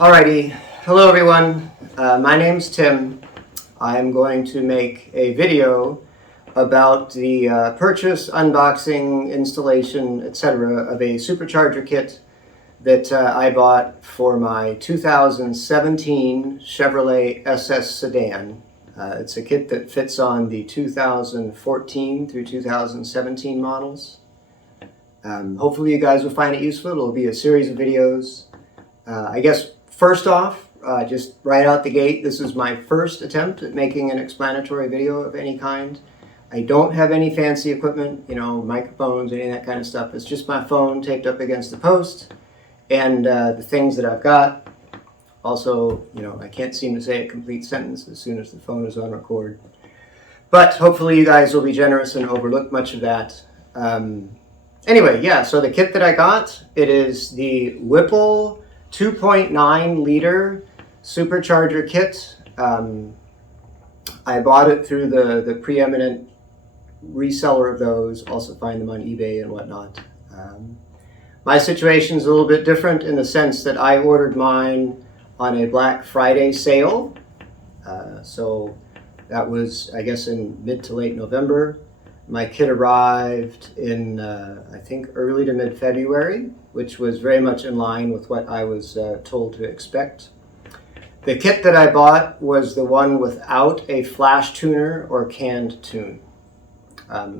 Alrighty, hello everyone. My name's Tim. I'm going to make a video about the purchase, unboxing, installation, etc. of a supercharger kit that I bought for my 2017 Chevrolet SS sedan. It's a kit that fits on the 2014 through 2017 models. Hopefully you guys will find it useful. It'll be a series of videos. I guess first off, just right out the gate, this is my first attempt at making an explanatory video of any kind. I don't have any fancy equipment, microphones, any of that kind of stuff. It's just my phone taped up against the post and the things that I've got. Also, I can't seem to say a complete sentence as soon as the phone is on record. But hopefully you guys will be generous and overlook much of that. Anyway, yeah, so the kit that I got, it is the Whipple 2.9 liter supercharger kit. I bought it through the preeminent reseller of those, also find them on eBay and whatnot. My situation is a little bit different in the sense that I ordered mine on a Black Friday sale. So that was, I guess, in mid to late November. My kit arrived in, I think, early to mid-February, which was very much in line with what I was told to expect. The kit that I bought was the one without a flash tuner or canned tune.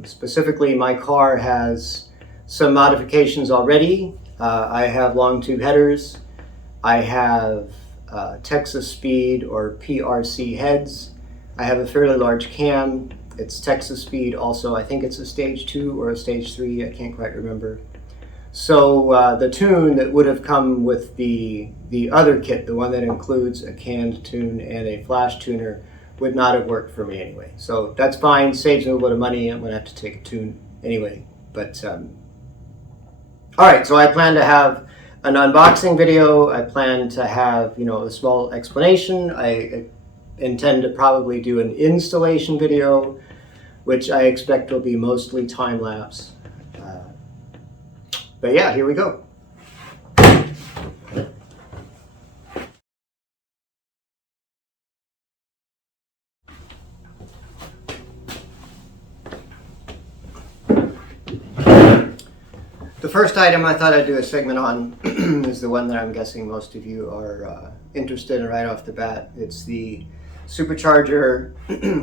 Specifically, my car has some modifications already. I have long tube headers. I have Texas Speed or PRC heads. I have a fairly large cam. It's Texas Speed also. I think it's a stage 2 or a stage 3. I can't quite remember. So the tune that would have come with the other kit, the one that includes a canned tune and a flash tuner, would not have worked for me anyway. So that's fine. Saves me a little bit of money. I'm going to have to take a tune anyway. But all right, so I plan to have an unboxing video. I plan to have, a small explanation. I intend to probably do an installation video, which I expect will be mostly time-lapse. But yeah, here we go. The first item I thought I'd do a segment on is the one that I'm guessing most of you are interested in right off the bat. It's the supercharger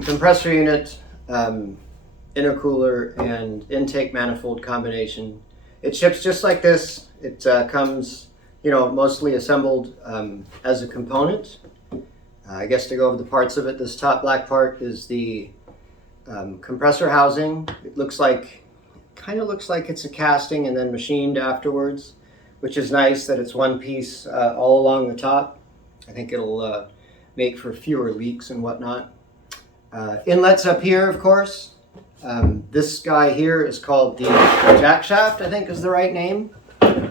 compressor unit, intercooler, and intake manifold combination. It ships just like this. It comes, mostly assembled as a component. I guess to go over the parts of it, this top black part is the compressor housing. It kind of looks like it's a casting and then machined afterwards, which is nice that it's one piece all along the top. I think it'll make for fewer leaks and whatnot. Inlets up here, of course. This guy here is called the jack shaft, I think is the right name.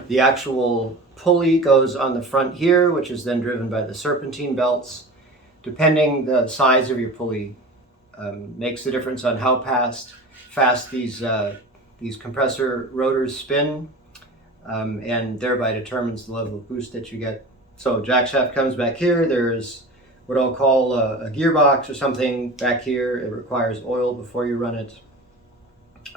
The actual pulley goes on the front here, which is then driven by the serpentine belts. Depending the size of your pulley makes the difference on how fast these compressor rotors spin, and thereby determines the level of boost that you get. So jack shaft comes back here. There's what I'll call a gearbox or something back here. It requires oil before you run it.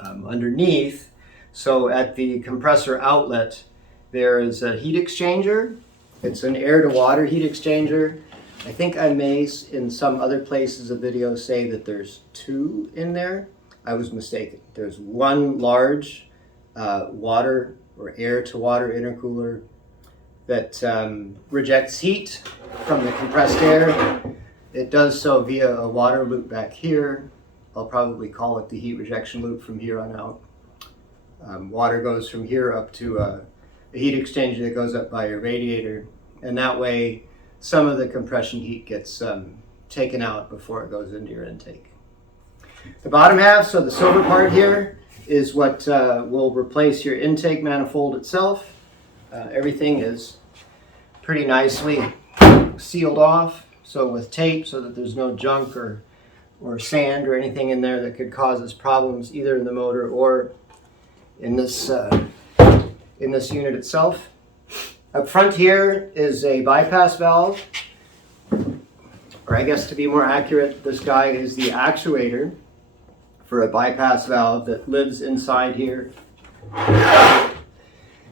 Underneath, so at the compressor outlet, there is a heat exchanger. It's an air to water heat exchanger. I think I may, in some other places of video, say that there's 2 in there. I was mistaken. There's one large water or air to water intercooler that rejects heat from the compressed air. It does so via a water loop back here. I'll probably call it the heat rejection loop from here on out. Water goes from here up to a heat exchanger that goes up by your radiator, and that way some of the compression heat gets taken out before it goes into your intake. The bottom half, so the silver part here, is what will replace your intake manifold itself. Everything is pretty nicely sealed off, so with tape, so that there's no junk or sand or anything in there that could cause us problems either in the motor or in this unit itself. Up front here is a bypass valve, or I guess to be more accurate, this guy is the actuator for a bypass valve that lives inside here.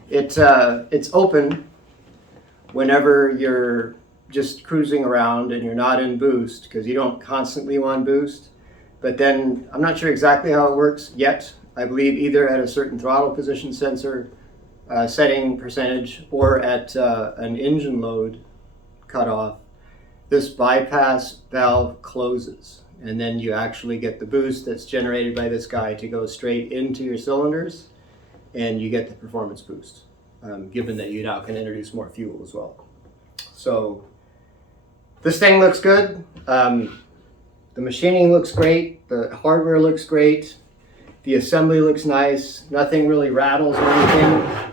It's open whenever you're just cruising around and you're not in boost, because you don't constantly want boost. But then I'm not sure exactly how it works yet. I believe either at a certain throttle position sensor setting percentage or at an engine load cutoff, this bypass valve closes, and then you actually get the boost that's generated by this guy to go straight into your cylinders, and you get the performance boost, given that you now can introduce more fuel as well. So this thing looks good. The machining looks great. The hardware looks great. The assembly looks nice. Nothing really rattles or anything.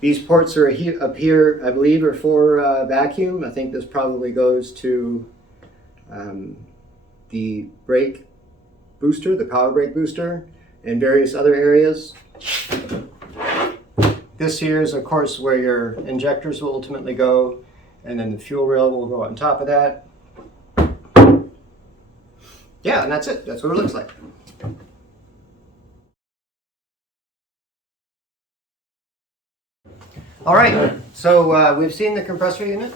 These ports are up here, I believe, are for vacuum. I think this probably goes to the brake booster, the power brake booster, and various other areas. This here is, of course, where your injectors will ultimately go, and then the fuel rail will go on top of that. Yeah, and that's it. That's what it looks like. All right, so we've seen the compressor unit.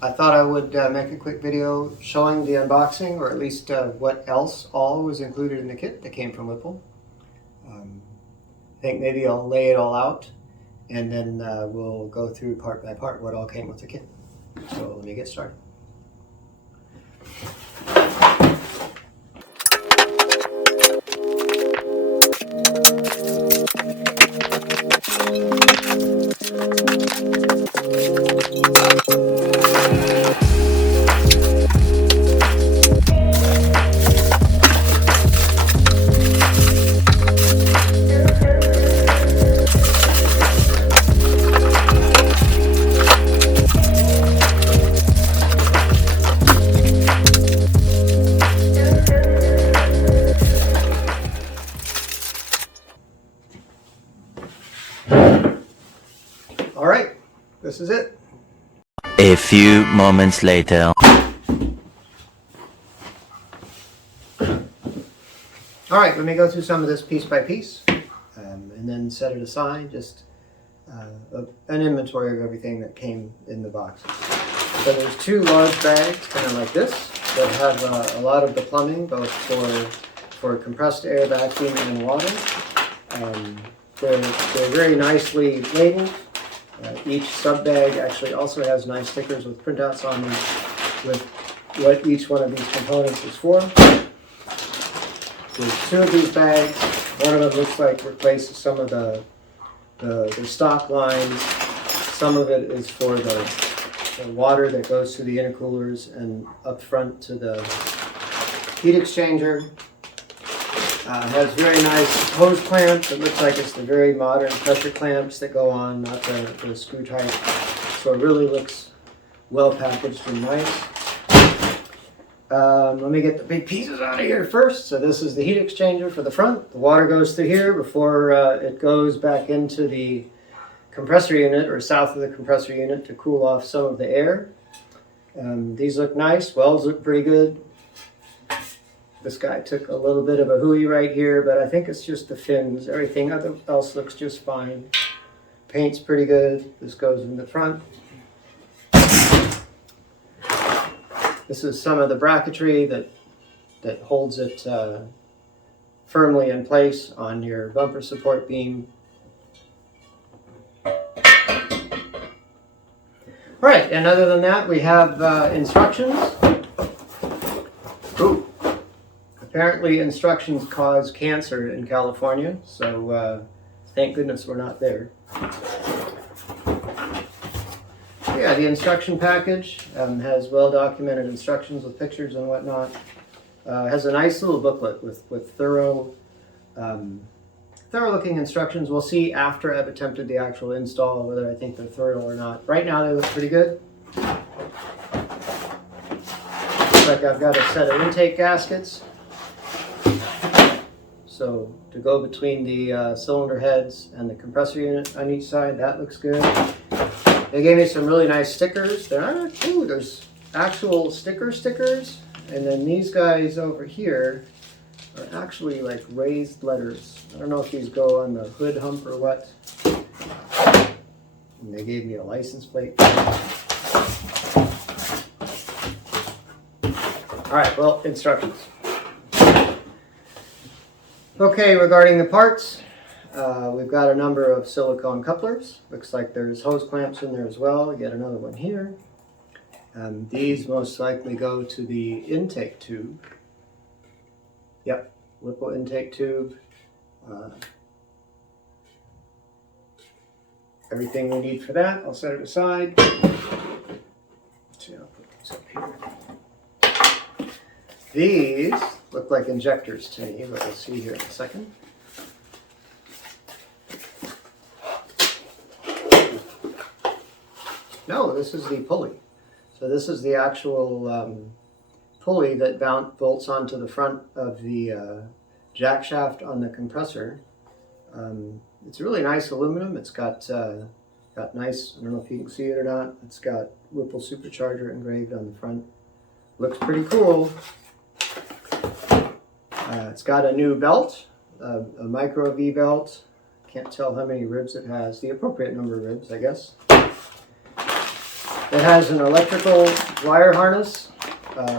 I thought I would make a quick video showing the unboxing, or at least what else all was included in the kit that came from Whipple. I think maybe I'll lay it all out, and then we'll go through part by part what all came with the kit. So let me get started. All right, this is it. A few moments later. All right, let me go through some of this piece by piece, and then set it aside, just an inventory of everything that came in the box. So there's two large bags, kind of like this, that have a lot of the plumbing, both for compressed air, vacuum, and water. They're very nicely labeled. Each sub bag actually also has nice stickers with printouts on them with what each one of these components is for. There's two of these bags. One of them looks like replaces some of the stock lines. Some of it is for the water that goes through the intercoolers and up front to the heat exchanger. Has very nice hose clamps. It looks like it's the very modern pressure clamps that go on, not the screw type. So it really looks well packaged and nice. Let me get the big pieces out of here first. So this is the heat exchanger for the front. The water goes through here before it goes back into the compressor unit, or south of the compressor unit, to cool off some of the air. These look nice. Wells look pretty good. This guy took a little bit of a hooey right here, but I think it's just the fins. Everything else looks just fine. Paint's pretty good. This goes in the front. This is some of the bracketry that holds it firmly in place on your bumper support beam. All right, and other than that, we have instructions. Ooh. Apparently instructions cause cancer in California, so thank goodness we're not there. Yeah, the instruction package has well-documented instructions with pictures and whatnot. Has a nice little booklet with thorough-looking instructions. We'll see after I've attempted the actual install whether I think they're thorough or not. Right now they look pretty good. Looks like I've got a set of intake gaskets. So to go between the cylinder heads and the compressor unit on each side, that looks good. They gave me some really nice stickers. There's actual stickers. And then these guys over here are actually like raised letters. I don't know if these go on the hood hump or what. And they gave me a license plate. All right, well, instructions. Okay, regarding the parts, we've got a number of silicone couplers. Looks like there's hose clamps in there as well. Yet another one here. These most likely go to the intake tube. Yep, Whipple intake tube. Everything we need for that, I'll set it aside. So I'll put these up here. These look like injectors to me, but we'll see here in a second. No, this is the pulley. So this is the actual pulley that bolts onto the front of the jack shaft on the compressor. It's really nice aluminum. It's got nice, I don't know if you can see it or not, it's got Whipple Supercharger engraved on the front. Looks pretty cool. It's got a new belt, a micro V belt. Can't tell how many ribs it has, the appropriate number of ribs, I guess. It has an electrical wire harness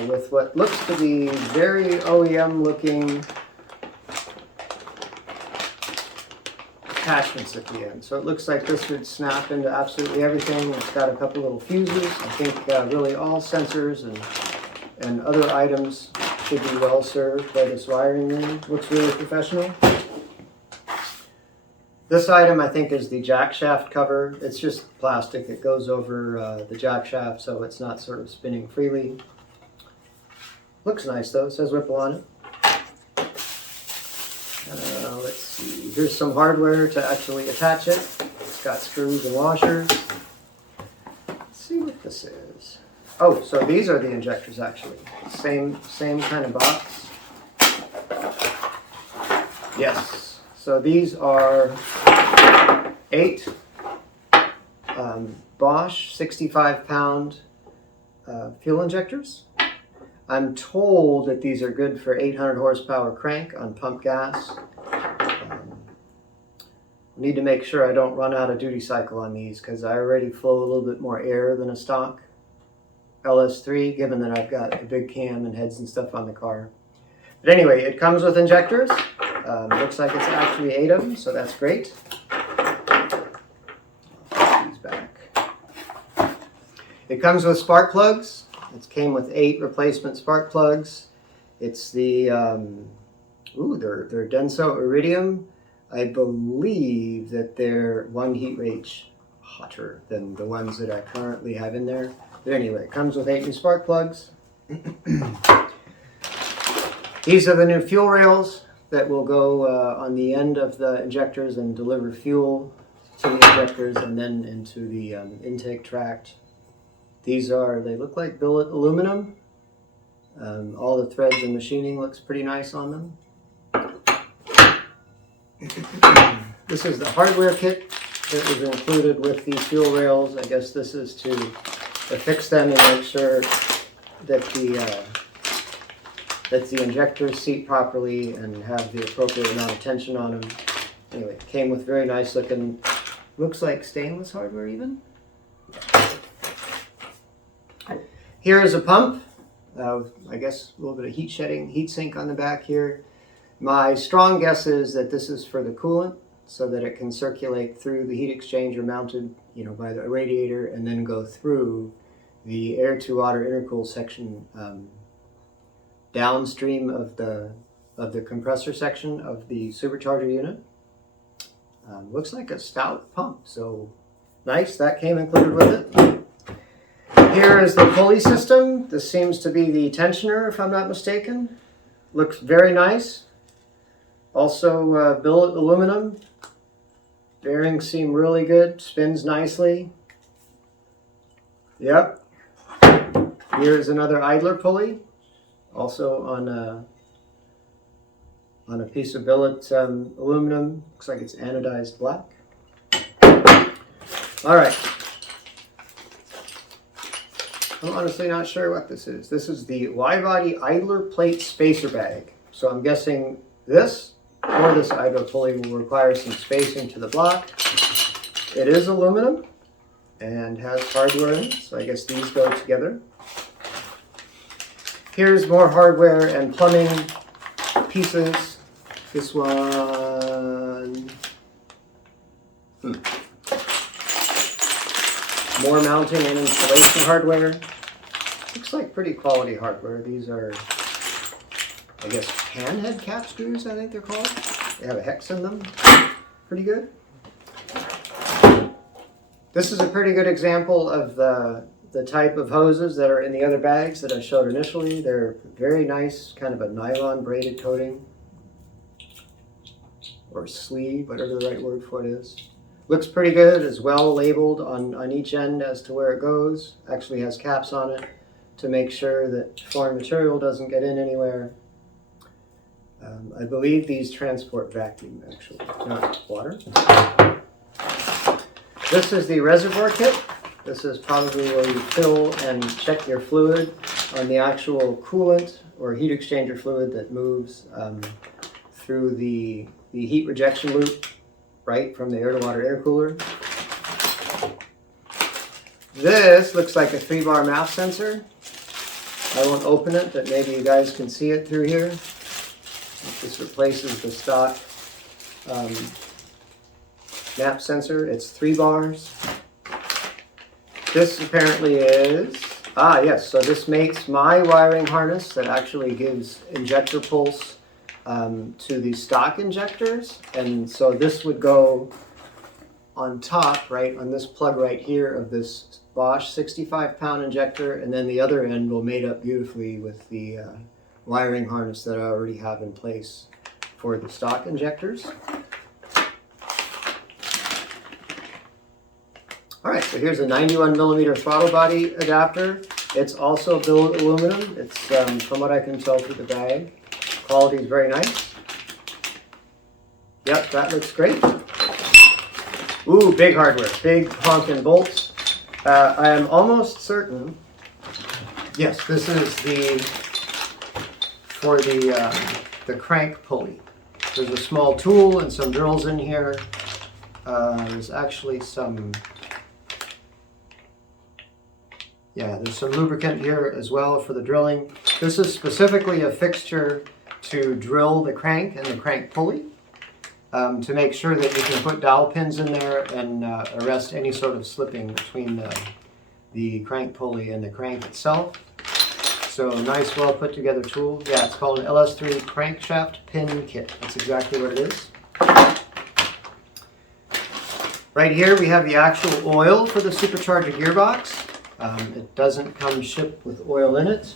with what looks to be very OEM looking attachments at the end. So it looks like this would snap into absolutely everything. It's got a couple little fuses. I think really all sensors and other items should be well served by this wiring room. Looks really professional. This item I think is the jack shaft cover. It's just plastic. It goes over the jack shaft so it's not sort of spinning freely. Looks nice though. It says Whipple on it. Let's see. Here's some hardware to actually attach it. It's got screws and washers. Let's see what this is. Oh, so these are the injectors actually. Same kind of box. Yes. So these are 8 Bosch 65-pound fuel injectors. I'm told that these are good for 800 horsepower crank on pump gas. Need to make sure I don't run out of duty cycle on these because I already flow a little bit more air than a stock LS3, given that I've got a big cam and heads and stuff on the car. But anyway, it comes with injectors. Looks like it's actually 8 of them, so that's great. Put these back. It comes with spark plugs. It came with 8 replacement spark plugs. It's the, they're Denso Iridium. I believe that they're 1 heat rate hotter than the ones that I currently have in there. But anyway, it comes with 8 new spark plugs. These are the new fuel rails that will go on the end of the injectors and deliver fuel to the injectors and then into the intake tract. These they look like billet aluminum. All the threads and machining looks pretty nice on them. This is the hardware kit that was included with these fuel rails. I guess this is to affix them and make sure that the injectors seat properly and have the appropriate amount of tension on them. Anyway, it came with very nice looking, looks like stainless hardware even. Here is a pump. I guess a little bit of heat sink on the back here. My strong guess is that this is for the coolant so that it can circulate through the heat exchanger mounted, by the radiator and then go through the air to water intercool section downstream of the compressor section of the supercharger unit. Looks like a stout pump, so nice. That came included with it. Here is the pulley system. This seems to be the tensioner, if I'm not mistaken. Looks very nice. Also billet aluminum. Bearings seem really good. Spins nicely. Yep. Here's another idler pulley. Also on on a piece of billet aluminum. Looks like it's anodized black. All right. I'm honestly not sure what this is. This is the Y-body idler plate spacer bag. So I'm guessing this or this idler pulley will require some spacing to the block. It is aluminum and has hardware in it, so I guess these go together. Here's more hardware and plumbing pieces. This one. More mounting and installation hardware. Looks like pretty quality hardware. These are, I guess, pan head cap screws, I think they're called. They have a hex in them. Pretty good. This is a pretty good example of the type of hoses that are in the other bags that I showed initially. They're very nice, kind of a nylon braided coating. Or sleeve, whatever the right word for it is. Looks pretty good, is well labeled on each end as to where it goes. Actually has caps on it to make sure that foreign material doesn't get in anywhere. I believe these transport vacuum, actually, not water. This is the reservoir kit. This is probably where you fill and check your fluid on the actual coolant or heat exchanger fluid that moves through the heat rejection loop, right, from the air-to-water intercooler. This looks like a 3-bar MAP sensor. I won't open it, but maybe you guys can see it through here. This replaces the stock MAP sensor. It's 3 bars. This apparently is, yes, so this makes my wiring harness that actually gives injector pulse to the stock injectors. And so this would go on top, right, on this plug right here of this Bosch 65-pound injector, and then the other end will mate up beautifully with the wiring harness that I already have in place for the stock injectors. All right, so here's a 91mm throttle body adapter. It's also billet aluminum. It's, from what I can tell through the bag, quality is very nice. Yep, that looks great. Ooh, big hardware, big honking bolts. I am almost certain, yes, this is for the crank pulley. There's a small tool and some drills in here. There's actually some, there's some lubricant here as well for the drilling. This is specifically a fixture to drill the crank and the crank pulley to make sure that you can put dowel pins in there and arrest any sort of slipping between the crank pulley and the crank itself. So nice, well put together tool. Yeah, it's called an LS3 crankshaft pin kit. That's exactly what it is. Right here we have the actual oil for the supercharger gearbox. It doesn't come shipped with oil in it.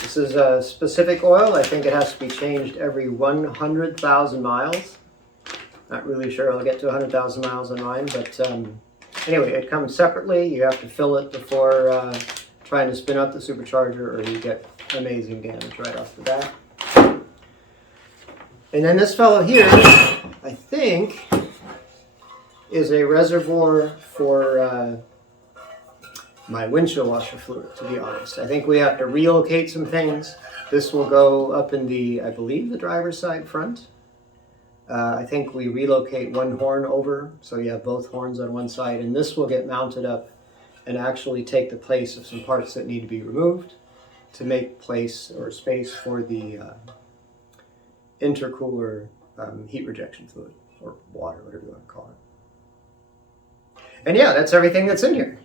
This is a specific oil. I think it has to be changed every 100,000 miles. Not really sure I'll get to 100,000 miles on mine, but anyway, it comes separately. You have to fill it before trying to spin up the supercharger, or you get amazing damage right off the bat. And then this fellow here, I think, is a reservoir for my windshield washer fluid, to be honest. I think we have to relocate some things. This will go up in the, I believe, the driver's side front. I think we relocate one horn over, so you have both horns on one side, and this will get mounted up and actually take the place of some parts that need to be removed to make place or space for the intercooler heat rejection fluid, or water, whatever you want to call it. And yeah, that's everything that's in here.